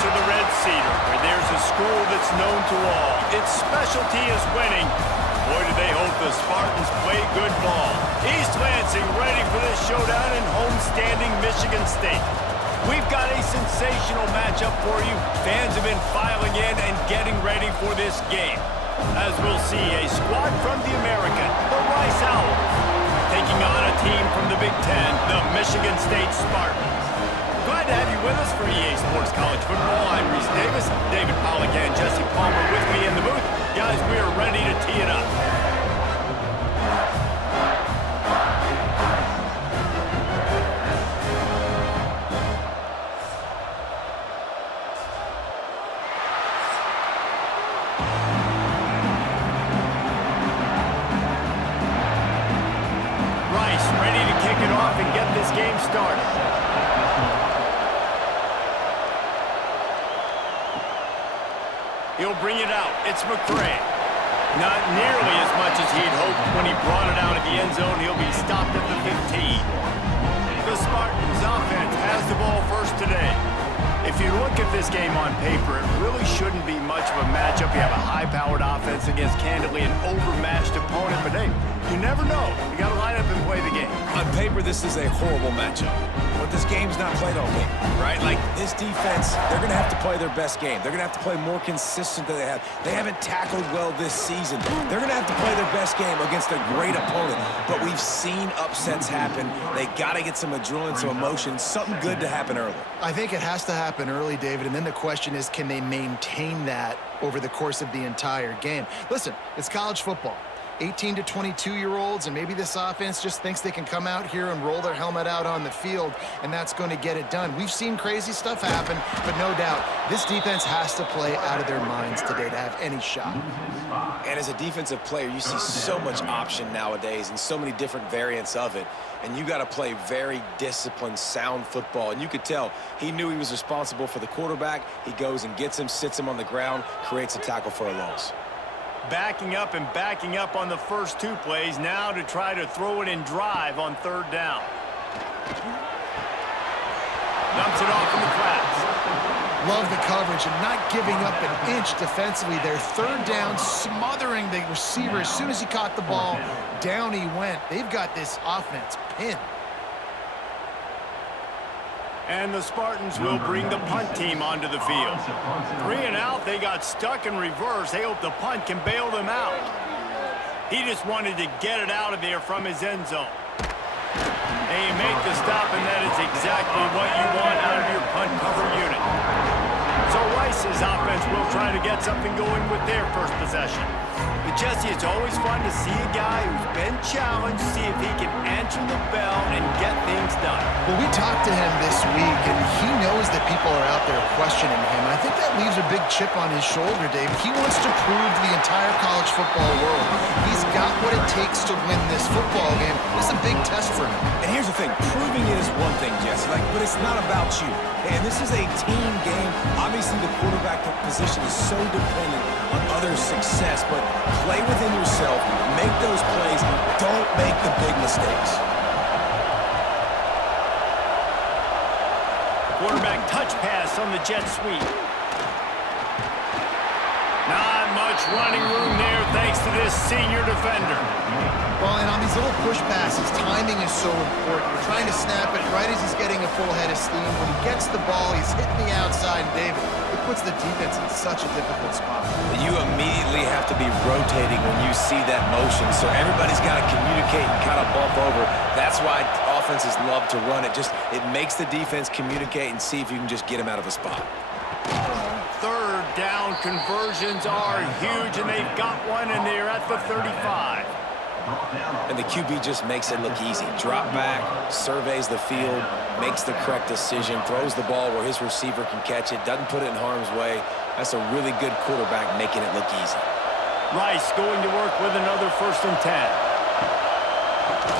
to the Red Cedar, where there's a school that's known to all. Its specialty is winning. Boy, do they hope the Spartans play good ball. East Lansing ready for this showdown in homestanding Michigan State. We've got a sensational matchup for you. Fans have been filing in and getting ready for this game. As we'll see, a squad from the American, the Rice Owls, taking on a team from the Big Ten, the Michigan State Spartans. Glad to have you with us for EA Sports College Football. I'm Reese Davis, David Pollack and Jesse Palmer with me in the booth. Guys, we are ready to tee it up. Rice ready to kick it off and get this game started. He'll bring it out. It's McCray. Not nearly as much as he'd hoped when he brought it out of the end zone. He'll be stopped at the 15. The Spartans offense has the ball first today. If you look at this game on paper, it really shouldn't be much of a matchup. You have a high-powered offense against, candidly, an overmatched opponent. But, hey, you never know. You got to line up and play the game. On paper, this is a horrible matchup. But this game's not played on paper, right? Like, this defense, they're going to have to play their best game. They're going to have to play more consistent than they have. They haven't tackled well this season. They're going to have to play their best game against a great opponent. But we've seen upsets happen. They got to get some adrenaline, some emotion, something good to happen early. I think it has to happen early, David, and then the question is, can they maintain that over the course of the entire game? Listen, it's college football. 18 to 22-year-olds, and maybe this offense just thinks they can come out here and roll their helmet out on the field, and that's going to get it done. We've seen crazy stuff happen, but no doubt, this defense has to play out of their minds today to have any shot. And as a defensive player, you see so much option nowadays and so many different variants of it. And you got to play very disciplined, sound football. And you could tell he knew he was responsible for the quarterback. He goes and gets him, sits him on the ground, creates a tackle for a loss. Backing up and backing up on the first two plays now to try to throw it and drive on third down. Dumps it off in the flats. Love the coverage and not giving up an inch defensively. Their third down, smothering the receiver. As soon as he caught the ball, down he went. They've got this offense pinned. And the Spartans will bring the punt team onto the field. 3 and out, they got stuck in reverse. They hope the punt can bail them out. He just wanted to get it out of there from his end zone. And you make the stop, and that is exactly what you want out of your punt cover unit. So Rice's offense will try to get something going with their first possession. But Jesse, it's always fun to see a guy who's been challenged, see if he can answer the bell and get things done. Well, we talked to him this week, and he knows that people are out there questioning him. I think that leaves a big chip on his shoulder, Dave. He wants to prove to the entire college football world he's got what it takes to win this football game. This is a big test for him. And here's the thing, proving it is one thing, Jesse, but it's not about you. And this is a team game. Obviously, the quarterback position is so dependent on others' success, but play within yourself, make those plays, don't make the big mistakes. Quarterback touch pass on the jet sweep. Not much running room there thanks to this senior defender. Well, and on these little push passes, timing is so important. You're trying to snap it right as he's getting a full head of steam. When he gets the ball, he's hitting the outside, and David, it puts the defense in such a difficult spot. You immediately have to be rotating when you see that motion, so everybody's got to communicate and kind of bump over. That's why offenses love to run it. It makes the defense communicate and see if you can just get him out of a spot. Third down conversions are huge, and they've got one, and they're at the 35. And the QB just makes it look easy. Drop back, surveys the field, makes the correct decision, throws the ball where his receiver can catch it, doesn't put it in harm's way. That's a really good quarterback making it look easy. Rice going to work with another 1st and 10.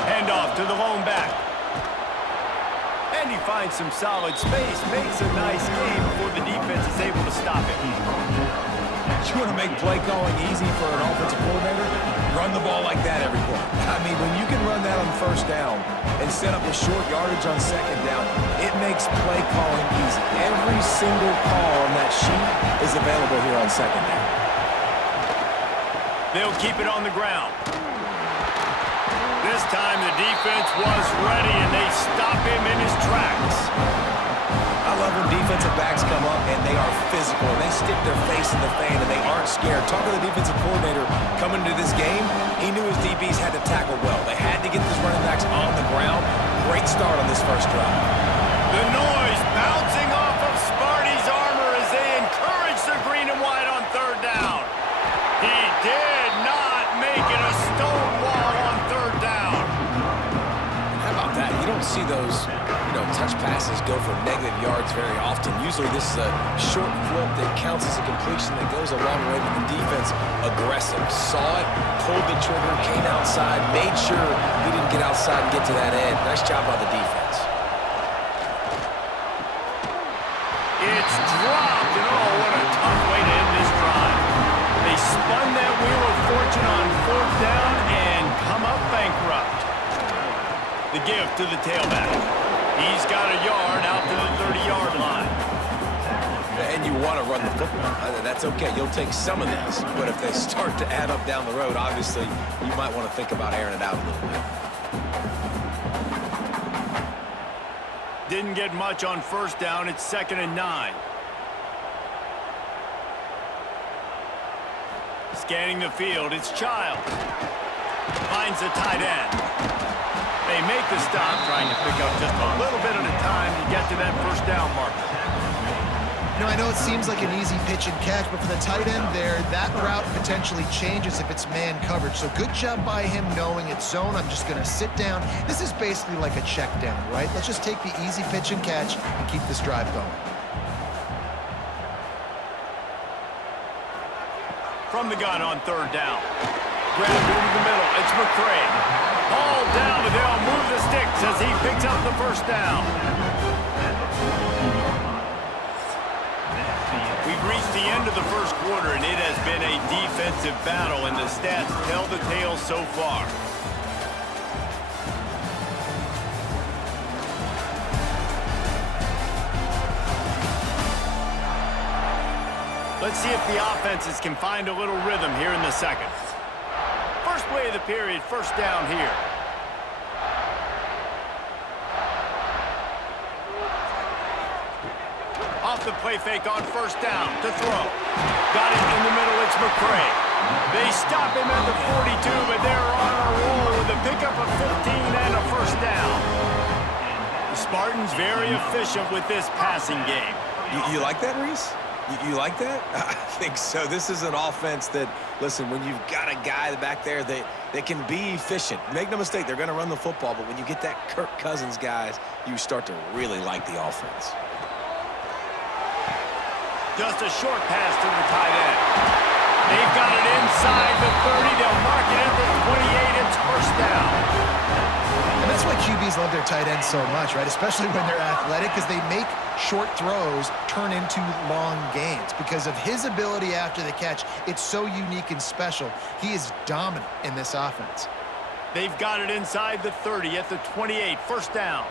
Handoff to the lone back. And he finds some solid space, makes a nice game before the defense is able to stop it. You want to make play calling easy for an offensive coordinator? Run the ball like that every play. I mean, when you can run that on first down and set up a short yardage on second down, it makes play calling easy. Every single call on that sheet is available here on second down. They'll keep it on the ground. This time the defense was ready, and they stop him in his tracks. I love when defensive backs come up and they are physical and they stick their face in the fan and they aren't scared. Talk to the defensive coordinator coming into this game. He knew his DBs had to tackle well. They had to get these running backs on the ground. Great start on this first drive. The noise bouncing off of Sparty's armor as they encourage the green and white on third down. He did not make it a stone wall on third down. How about that? You don't see those, touch passes go for negative yards very often. Usually this is a short flip that counts as a completion that goes a long way, but the defense aggressive. Saw it, pulled the trigger, came outside, made sure he didn't get outside and get to that end. Nice job by the defense. It's dropped, and oh, what a tough way to end this drive. They spun that wheel of fortune on fourth down and come up bankrupt. The give to the tailback. He's got a yard out to the 30-yard line. And you want to run the football. That's okay. You'll take some of these. But if they start to add up down the road, obviously, you might want to think about airing it out a little bit. Didn't get much on first down. It's 2nd and 9. Scanning the field, it's Child. Finds the tight end. They make the stop, trying to pick up just a little bit at a time to get to that first down marker. I know it seems like an easy pitch and catch, but for the tight end there, that route potentially changes if it's man coverage. So good job by him knowing it's zone. I'm just going to sit down. This is basically like a check down, right? Let's just take the easy pitch and catch and keep this drive going. From the gun on third down. Grabbed into the middle. It's McCray. Ball down, but they'll move the sticks as he picks up the first down. We've reached the end of the first quarter, and it has been a defensive battle, and the stats tell the tale so far. Let's see if the offenses can find a little rhythm here in the second. First play of the period, first down here. Off the play fake on first down to throw. Got it in the middle, it's McCray. They stop him at the 42, but they're on a roll with a pickup of 15 and a first down. The Spartans very efficient with this passing game. You like that, Reese? You like that? I think so. This is an offense that, listen, when you've got a guy back there that can be efficient. Make no mistake, they're going to run the football, but when you get that Kirk Cousins guys, you start to really like the offense. Just a short pass to the tight end. They've got it inside the 30. They'll mark it at the 28. It's first down. And that's why QBs love their tight ends so much, right? Especially when they're athletic, because they make short throws turn into long gains. Because of his ability after the catch, it's so unique and special. He is dominant in this offense. They've got it inside the 30 at the 28. First down.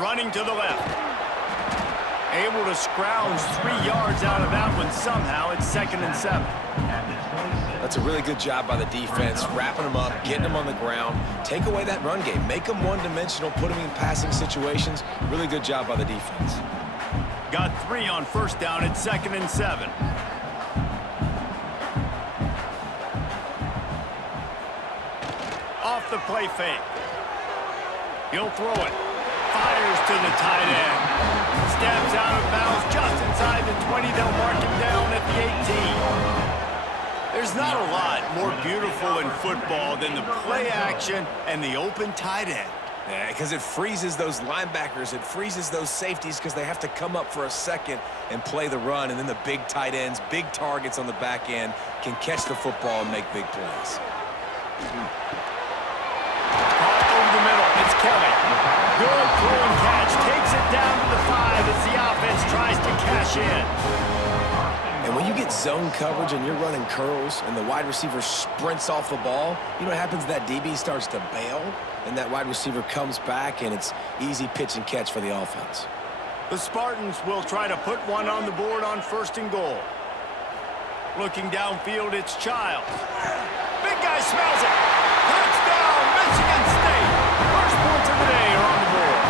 Running to the left. Able to scrounge 3 yards out of that one somehow. It's 2nd and 7. That's a really good job by the defense, wrapping them up, getting them on the ground. Take away that run game. Make them one-dimensional, put them in passing situations. Really good job by the defense. Got 3 on first down. It's 2nd and 7. Off the play fake. He'll throw it. Fires to the tight end. Steps out of bounds just inside the 20. They'll mark him down at the 18. There's not a lot more beautiful in football than the play action and the open tight end. Yeah, because it freezes those linebackers. It freezes those safeties because they have to come up for a second and play the run. And then the big tight ends, big targets on the back end can catch the football and make big plays. Caught over the middle. It's Kelly. Good throw and catch. Takes it down to the 5 as the get zone coverage and you're running curls and the wide receiver sprints off the ball, you know what happens? That DB starts to bail, and that wide receiver comes back, and it's easy pitch and catch for the offense. The Spartans will try to put one on the board on 1st and goal. Looking downfield, it's Childs. Big guy smells it. Touchdown, Michigan State. First points of the day are on the board.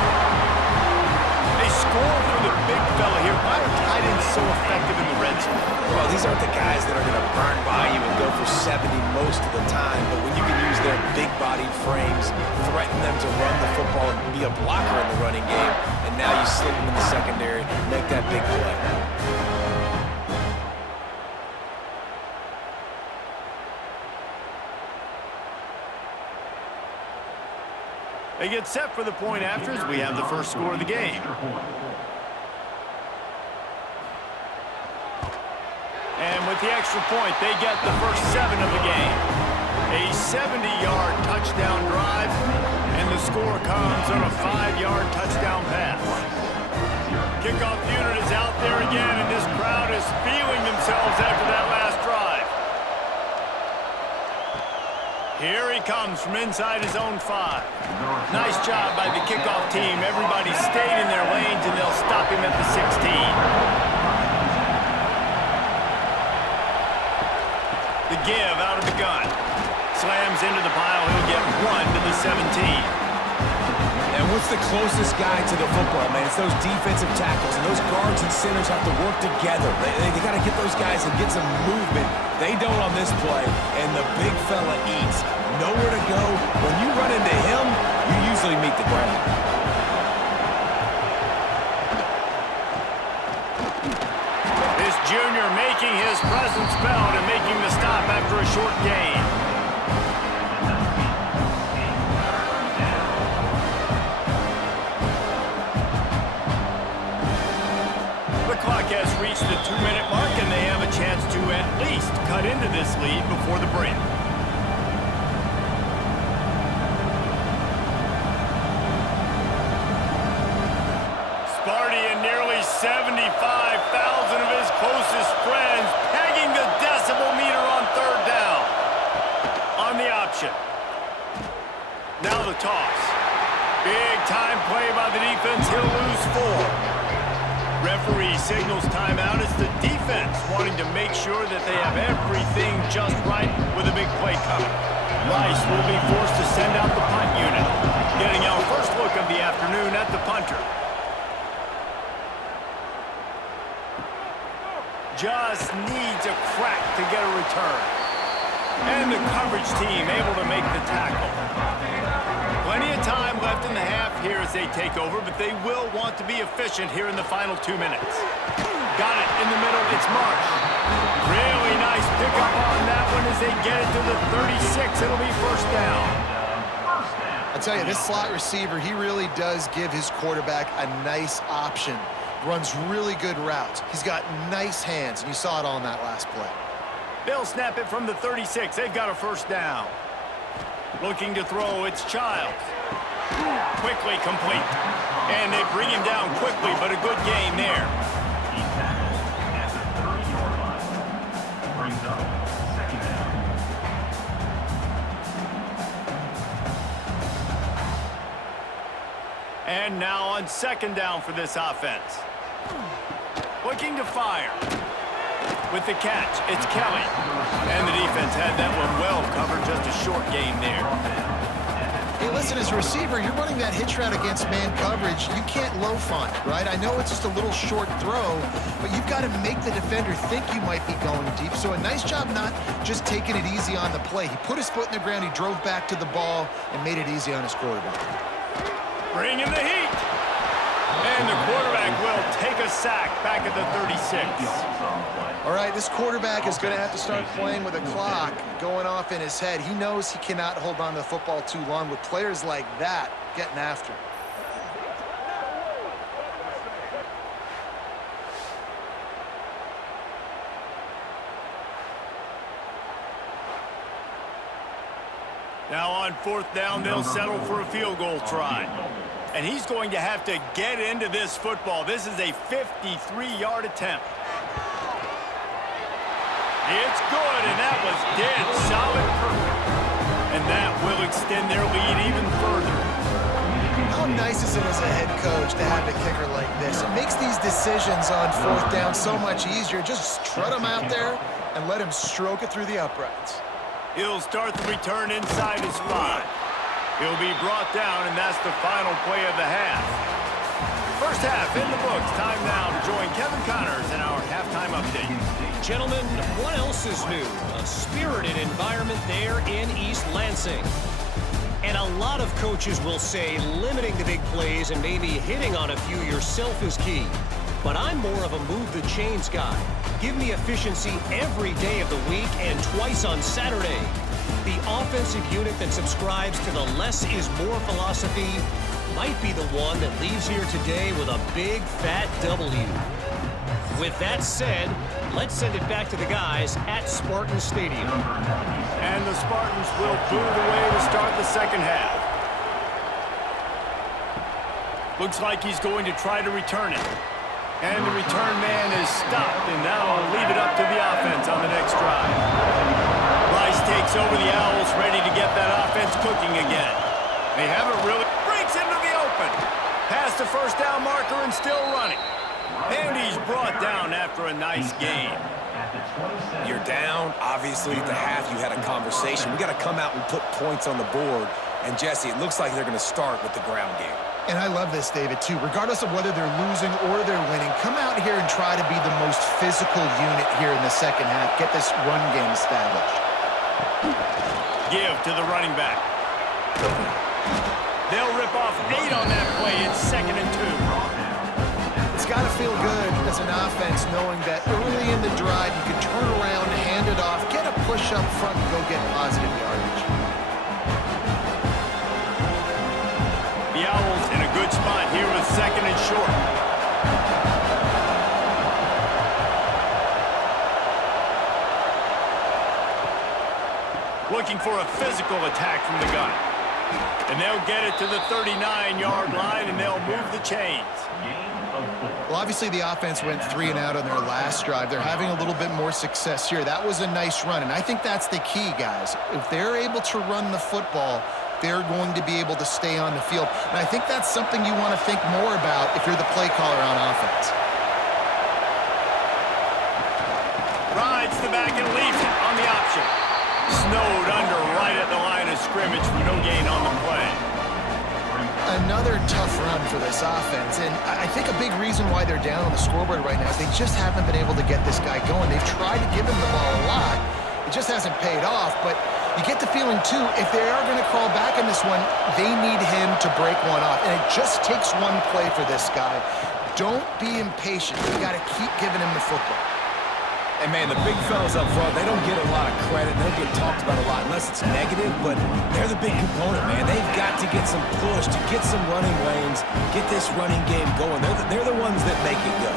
They score for the big fella here. Why are tight ends so effective in the red zone? Well, these aren't the guys that are going to burn by you and go for 70 most of the time, but when you can use their big-bodied frames, threaten them to run the football and be a blocker in the running game, and now you slip them in the secondary, make that big play. They get set for the point after as we have the first score of the game. And with the extra point, they get the first 7 of the game. A 70-yard touchdown drive, and the score comes on a 5-yard touchdown pass. Kickoff unit is out there again, and this crowd is feeling themselves after that last drive. Here he comes from inside his own 5. Nice job by the kickoff team. Everybody stayed in their lanes, and they'll stop him at the 16. The give out of the gun. Slams into the pile. He'll get 1 to the 17. And what's the closest guy to the football, man? It's those defensive tackles, and those guards and centers have to work together. They got to get those guys and get some movement. They don't on this play, and the big fella eats. Nowhere to go. When you run into him, you usually meet the ground. This junior making his presence felt and making the stop after a short gain. The clock has reached the 2-minute mark, and they have a chance to at least cut into this lead before the break. Sparty and nearly 75,000 of his closest friends pegging the decibel meter on 3rd down. On the option. Now the toss. Big time play by the defense. He'll lose 4. Referee signals timeout. It's the defense wanting to make sure that they have everything just right with a big play coming. Rice will be forced to send out the punt unit. Getting our first look of the afternoon at the punter. Just needs a crack to get a return. And the coverage team able to make the tackle. Plenty of time left in the half here as they take over, but they will want to be efficient here in the final 2 minutes. Got it in the middle. It's Marsh. Really nice pickup on that one as they get it to the 36. It'll be 1st down. I tell you, this slot receiver, he really does give his quarterback a nice option. Runs really good routes. He's got nice hands, and you saw it all in that last play. They'll snap it from the 36. They've got a 1st down. Looking to throw, it's Childs. Quickly complete. And they bring him down quickly, but a good gain there. And now on 2nd down for this offense. Looking to fire. With the catch, it's Kelly. And the defense had that one well covered, just a short gain there. Hey, listen, as a receiver, you're running that hitch route against man coverage. You can't loaf on it, right? I know it's just a little short throw, but you've got to make the defender think you might be going deep. So a nice job not just taking it easy on the play. He put his foot in the ground, he drove back to the ball, and made it easy on his quarterback. Bring in the heat. And the quarterback will take a sack back at the 36. All right, this quarterback is going to have to start playing with a clock going off in his head. He knows he cannot hold on to the football too long with players like that getting after him. Now on 4th down, they'll settle for a field goal try. And he's going to have to get into this football. This is a 53-yard attempt. It's good, and that was dead solid perfect. And that will extend their lead even further. How nice is it as a head coach to have a kicker like this? It makes these decisions on fourth down so much easier. Just strut him out there and let him stroke it through the uprights. He'll start the return inside his 5. He'll be brought down, and that's the final play of the half. First half in the books. Time now to join Kevin Connors in our halftime update. Gentlemen, what else is new? A spirited environment there in East Lansing. And a lot of coaches will say limiting the big plays and maybe hitting on a few yourself is key. But I'm more of a move the chains guy. Give me efficiency every day of the week and twice on Saturday. The offensive unit that subscribes to the less is more philosophy might be the one that leaves here today with a big fat W. With that said, let's send it back to the guys at Spartan Stadium. And the Spartans will boot away to start the second half. Looks like he's going to try to return it. And the return man is stopped, and now I'll leave it up to the offense on the next drive. Rice takes over the Owls, ready to get that offense cooking again. They haven't really... Breaks into the open. Past the first down marker and still running. And he's brought down after a nice gain. You're down. Obviously, at the half, you had a conversation. We got to come out and put points on the board. And, Jesse, it looks like they're going to start with the ground game. And I love this, David, too. Regardless of whether they're losing or they're winning, come out here and try to be the most physical unit here in the second half. Get this run game established. Give to the running back. They'll rip off 8 on that play. It's 2nd and 2. It's got to feel good as an offense knowing that early in the drive you can turn around, hand it off, get a push up front, and go get positive yardage. The Owls in a good spot here with 2nd and short. Looking for a physical attack from the gun. And they'll get it to the 39-yard line, and they'll move the chains. Well, obviously the offense went 3 and out on their last drive. They're having a little bit more success here. That was a nice run, and I think that's the key, guys. If they're able to run the football, they're going to be able to stay on the field. And I think that's something you want to think more about if you're the play caller on offense. Rides the back and leaves it on the option. Snowed under right at the line of scrimmage for no gain on the play. Another tough run for this offense, and I think a big reason why they're down on the scoreboard right now is they just haven't been able to get this guy going. They've tried to give him the ball a lot. It just hasn't paid off, but you get the feeling, too, if they are going to crawl back in this one, they need him to break one off, and it just takes one play for this guy. Don't be impatient. You got to keep giving him the football. And, man, the big fellas up front, they don't get a lot of credit. They don't get talked about a lot unless it's negative, but they're the big component, man. They've got to get some push, to get some running lanes, get this running game going. They're the ones that make it go.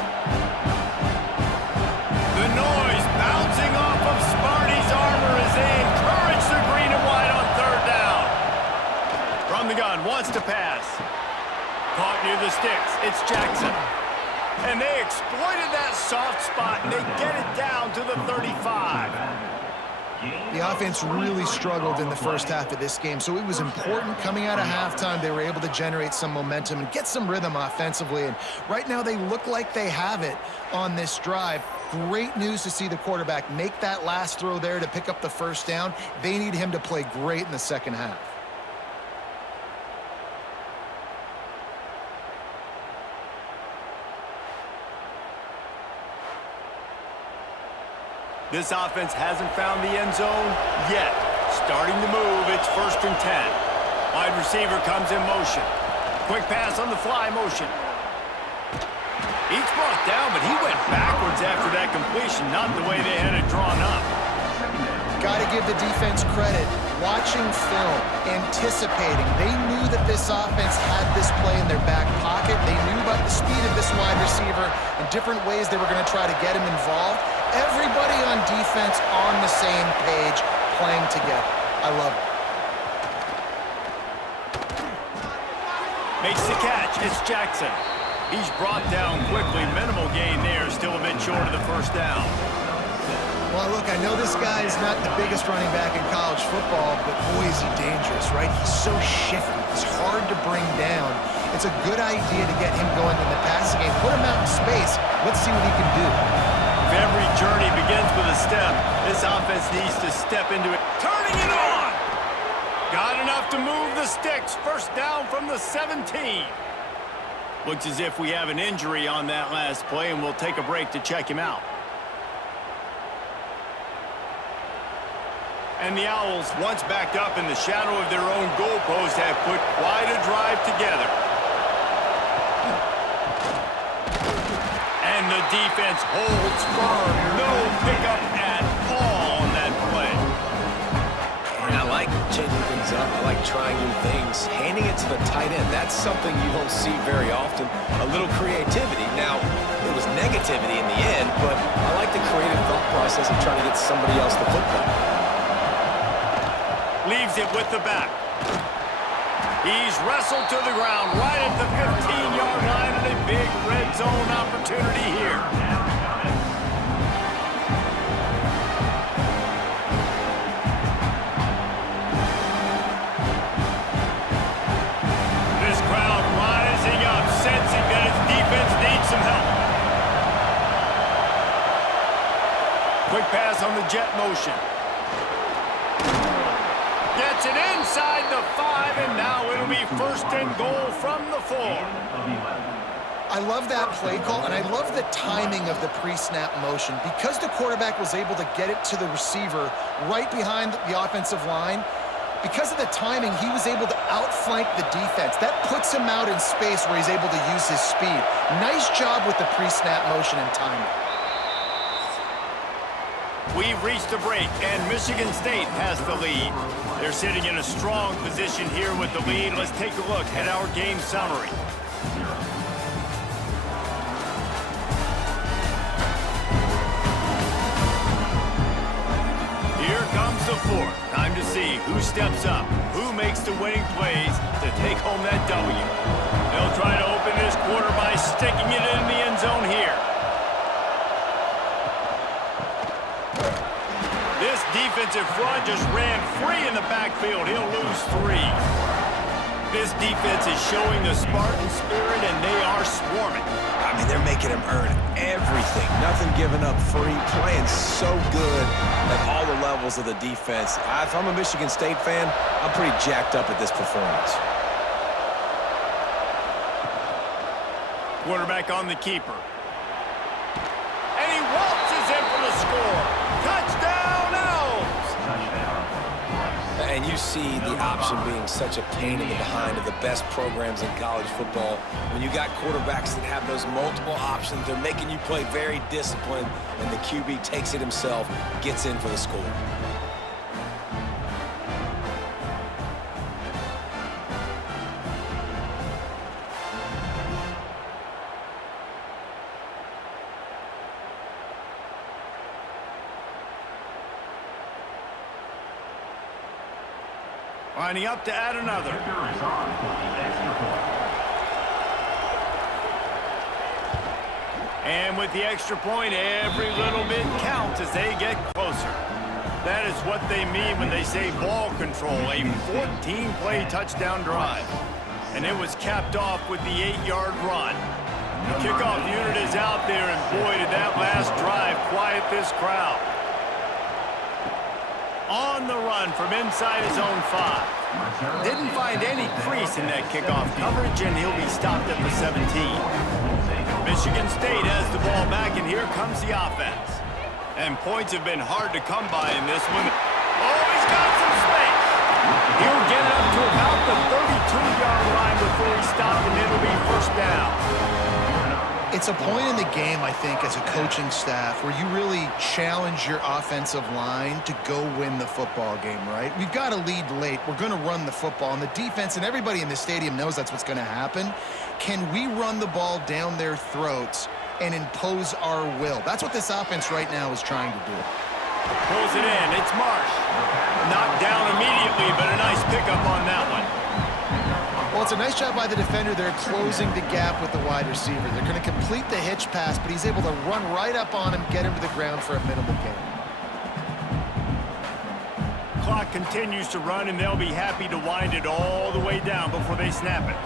The noise bouncing off of Sparty's armor as they encourage the green and white on 3rd down. From the gun, wants to pass. Caught near the sticks. It's Jackson. And they exploited that soft spot, and they get it down to the 35. The offense really struggled in the first half of this game, so it was important coming out of halftime. They were able to generate some momentum and get some rhythm offensively, and right now they look like they have it on this drive. Great news to see the quarterback make that last throw there to pick up the first down. They need him to play great in the second half. This offense hasn't found the end zone yet. Starting to move, it's 1st and 10. Wide receiver comes in motion. Quick pass on the fly motion. He's brought down, but he went backwards after that completion, not the way they had it drawn up. Got to give the defense credit. Watching film, anticipating. They knew that this offense had this play in their back pocket. They knew about the speed of this wide receiver and different ways they were going to try to get him involved. Everybody on defense on the same page, playing together. I love it. Makes the catch. It's Jackson. He's brought down quickly. Minimal gain there. Still a bit short of the first down. Well, look, I know this guy is not the biggest running back in college football, but boy, is he dangerous, right? He's so shifty. He's hard to bring down. It's a good idea to get him going in the passing game. Put him out in space. Let's see what he can do. If every journey begins with a step, this offense needs to step into it. Turning it on! Got enough to move the sticks. First down from the 17. Looks as if we have an injury on that last play, and we'll take a break to check him out. And the Owls, once backed up in the shadow of their own goalpost, have put quite a drive together. And the defense holds firm. No pickup at all on that play. And I like changing things up. I like trying new things. Handing it to the tight end, that's something you don't see very often. A little creativity. Now, it was negativity in the end, but I like the creative thought process of trying to get somebody else the football. Leaves it with the back. He's wrestled to the ground right at the 15-yard line, and a big red zone opportunity here. This crowd rising up, sensing that its defense needs some help. Quick pass on the jet motion. Gets it inside the 5, and now it'll be first and goal from the 4. I love that play call, and I love the timing of the pre-snap motion. Because the quarterback was able to get it to the receiver right behind the offensive line, because of the timing, he was able to outflank the defense. That puts him out in space where he's able to use his speed. Nice job with the pre-snap motion and timing. We've reached a break, and Michigan State has the lead. They're sitting in a strong position here with the lead. Let's take a look at our game summary. Here comes the 4th. Time to see who steps up, who makes the winning plays to take home that W. They'll try to open this quarter by sticking it in the end zone here. This defensive front just ran free in the backfield. He'll lose 3. This defense is showing the Spartan spirit, and they are swarming. I mean, they're making him earn everything. Nothing given up free. Playing so good at all the levels of the defense. If I'm a Michigan State fan, I'm pretty jacked up at this performance. Quarterback on the keeper. And he waltzes in for the score. Touchdown, Owls! And you see the option being such a pain in the behind of the best programs in college football. When you got quarterbacks that have those multiple options, they're making you play very disciplined, and the QB takes it himself, gets in for the score. Lining up to add another. And with the extra point, every little bit counts as they get closer. That is what they mean when they say ball control, a 14-play touchdown drive. And it was capped off with the 8-yard run. The kickoff unit is out there, and boy, did that last drive quiet this crowd. On the run from inside his own 5. Didn't find any crease in that kickoff coverage, and he'll be stopped at the 17. Michigan State has the ball back, and here comes the offense. And points have been hard to come by in this one. Oh, he's got some space. He'll get it up to about the 32-yard line before he's stopped, and it'll be first down. It's a point in the game, I think, as a coaching staff where you really challenge your offensive line to go win the football game, right? We've got to lead late. We're going to run the football, and the defense and everybody in the stadium knows that's what's going to happen. Can we run the ball down their throats and impose our will? That's what this offense right now is trying to do. Pulls it in. It's Marsh. Knocked down immediately, but a nice pickup on that one. Well, it's a nice job by the defender. They're closing the gap with the wide receiver. They're going to complete the hitch pass, but he's able to run right up on him, get him to the ground for a minimal gain. clock continues to run, and they'll be happy to wind it all the way down before they snap it.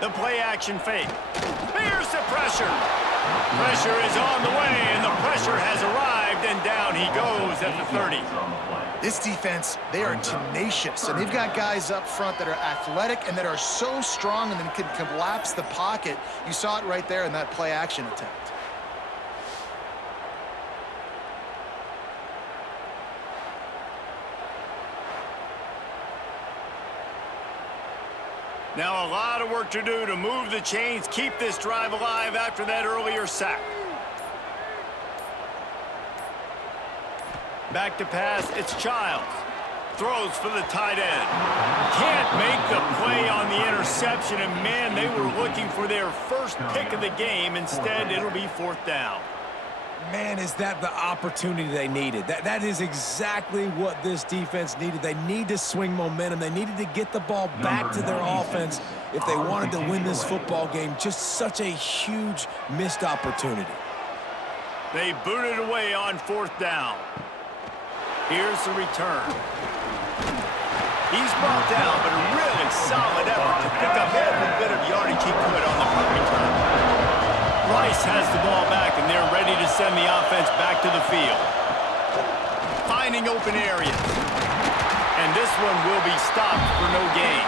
The play-action fake. Here's the pressure. Pressure is on the way, and the pressure has arrived, and down he goes at the 30. This defense, they are tenacious, and they've got guys up front that are athletic and that are so strong and then can collapse the pocket. You saw it right there in that play-action attempt. Now a lot of work to do to move the chains, keep this drive alive after that earlier sack. Back to pass, it's Childs. Throws for the tight end. Can't make the play on the interception, and man, they were looking for their first pick of the game. Instead, it'll be 4th down. Man, is that the opportunity they needed. That is exactly what this defense needed. They need to swing momentum. They needed to get the ball back to their offense if they wanted to win this football game. Just such a huge missed opportunity. They booted away on 4th down. Here's the return. He's brought down, but a really solid effort to pick up every bit of yardage he could on the punt return. Rice has the ball back, and they're ready to send the offense back to the field. Finding open areas. And this one will be stopped for no gain.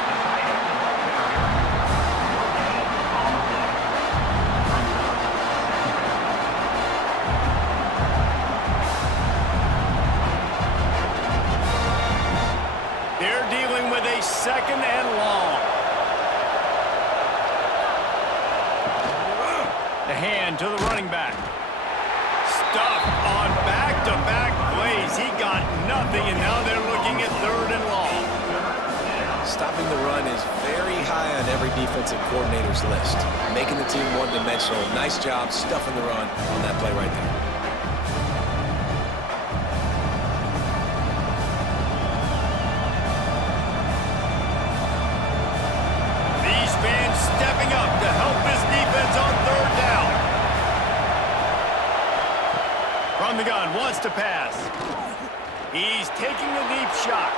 They're dealing with a 2nd and long. The hand to the running back. Stuck on back-to-back plays. He got nothing, and now they're looking at 3rd and long. Stopping the run is very high on every defensive coordinator's list. Making the team one-dimensional. Nice job stuffing the run on that play right there. These fans stepping up to help this defense on 3rd down. From the gun, wants to pass. He's taking a deep shot.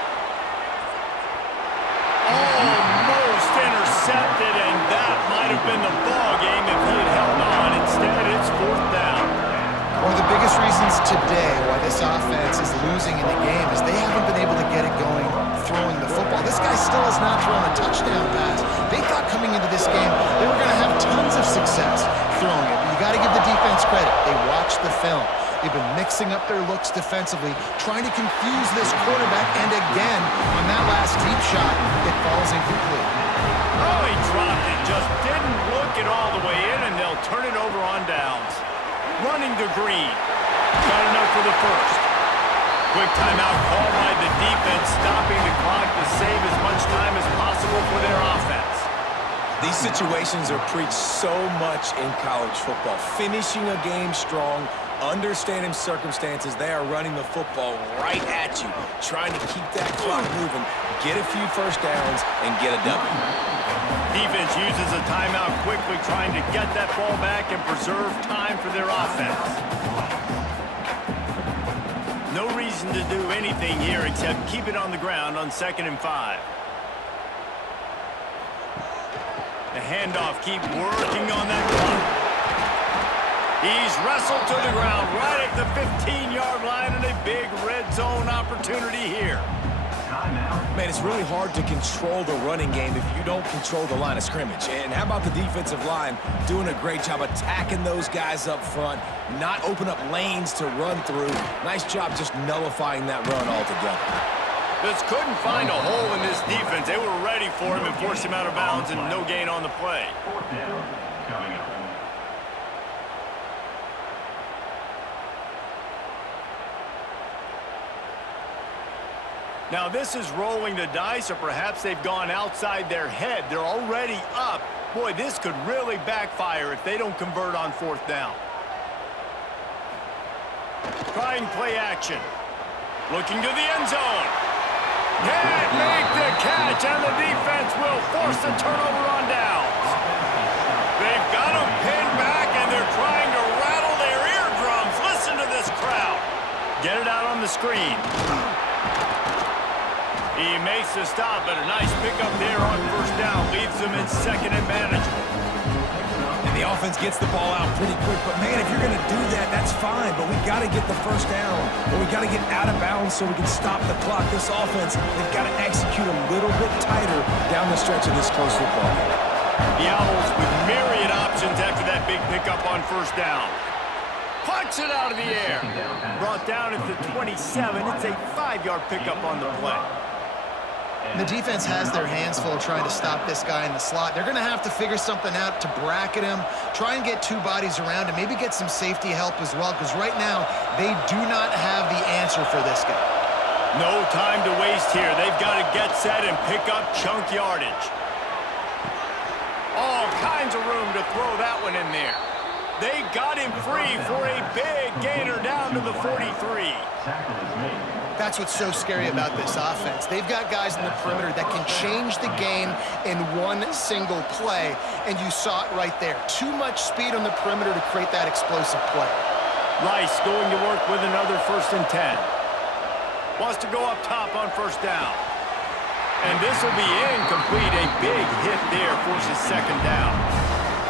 Almost intercepted, and that might have been the ball game if he had held on. Instead, it's 4th down. One of the biggest reasons today why this offense is losing in the game is they haven't been able to get it going throwing the football. This guy still has not thrown a touchdown pass. They thought coming into this game they were going to have tons of success throwing it. You got to give the defense credit. They watched the film. They've been mixing up their looks defensively, trying to confuse this quarterback, and again, on that last deep shot, it falls incomplete. Oh, he dropped it. Just didn't look it all the way in, and they'll turn it over on downs. Running to Green. Got enough for the 1st. Quick timeout call by the defense, stopping the clock to save as much time as possible for their offense. These situations are preached so much in college football. Finishing a game strong, understanding circumstances. They are running the football right at you, trying to keep that clock moving, get a few 1st downs, and get a W. Defense uses a timeout quickly, trying to get that ball back and preserve time for their offense. No reason to do anything here except keep it on the ground on 2nd and 5. The handoff, keep working on that clock. He's wrestled to the ground right at the 15-yard line, and a big red zone opportunity here. Man, it's really hard to control the running game if you don't control the line of scrimmage. And how about the defensive line doing a great job attacking those guys up front, not open up lanes to run through. Nice job just nullifying that run altogether. Just couldn't find a hole in this defense. They were ready for him and forced him out of bounds, and no gain on the play. Now this is rolling the dice, or perhaps they've gone outside their head. They're already up. Boy, this could really backfire if they don't convert on 4th down. Trying play action. Looking to the end zone. Can't make the catch, and the defense will force the turnover on downs. They've got them pinned back, and they're trying to rattle their eardrums. Listen to this crowd. screen. He makes the stop, but a nice pickup there on first down. Leaves them in second and manageable. And the offense gets the ball out pretty quick. But, man, if you're going to do that, that's fine. But we've got to get the first down. Or we've got to get out of bounds so we can stop the clock. This offense, they've got to execute a little bit tighter down the stretch of this close football game. The Owls with myriad options after that big pickup on first down. Punch it out of the air. Brought down at the 27. It's a 5-yard pickup on the play. The defense has their hands full trying to stop this guy in the slot. They're going to have to figure something out to bracket him, try and get two bodies around him, maybe get some safety help as well, because right now they do not have the answer for this guy. No time to waste here. They've got to get set and pick up chunk yardage. All kinds of room to throw that one in there. They got him free for a big gainer down to the 43. That's what's so scary about this offense. They've got guys in the perimeter that can change the game in one single play, and you saw it right there. Too much speed on the perimeter to create that explosive play. Rice going to work with another 1st and 10. Wants to go up top on first down. And this will be incomplete. A big hit there forces second down.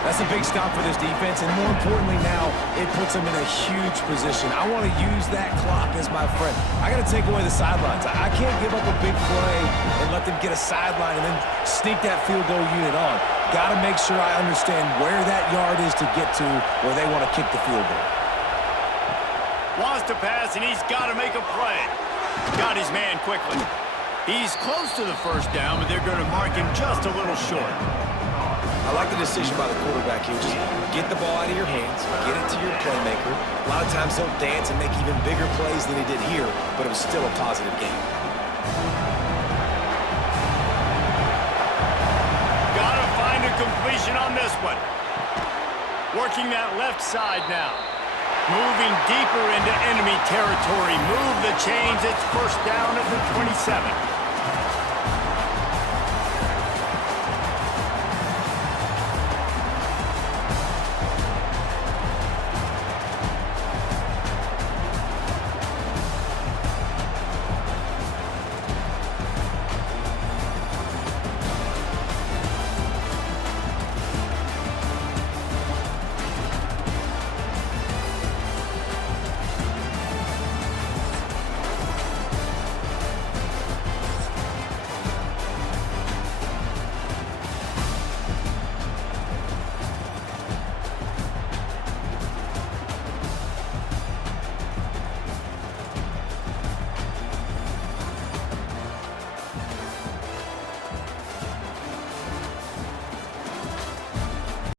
That's a big stop for this defense, and more importantly now, it puts them in a huge position. I want to use that clock as my friend. I got to take away the sidelines. I can't give up a big play and let them get a sideline and then sneak that field goal unit on. Got to make sure I understand where that yard is to get to where they want to kick the field goal. Wants to pass, and he's got to make a play. Got his man quickly. He's close to the first down, but they're going to mark him just a little short. I like the decision by the quarterback here. Just get the ball out of your hands, get it to your playmaker. A lot of times he'll dance and make even bigger plays than he did here, but it was still a positive game. Gotta find a completion on this one. Working that left side now. Moving deeper into enemy territory. Move the chains. It's first down at the 27.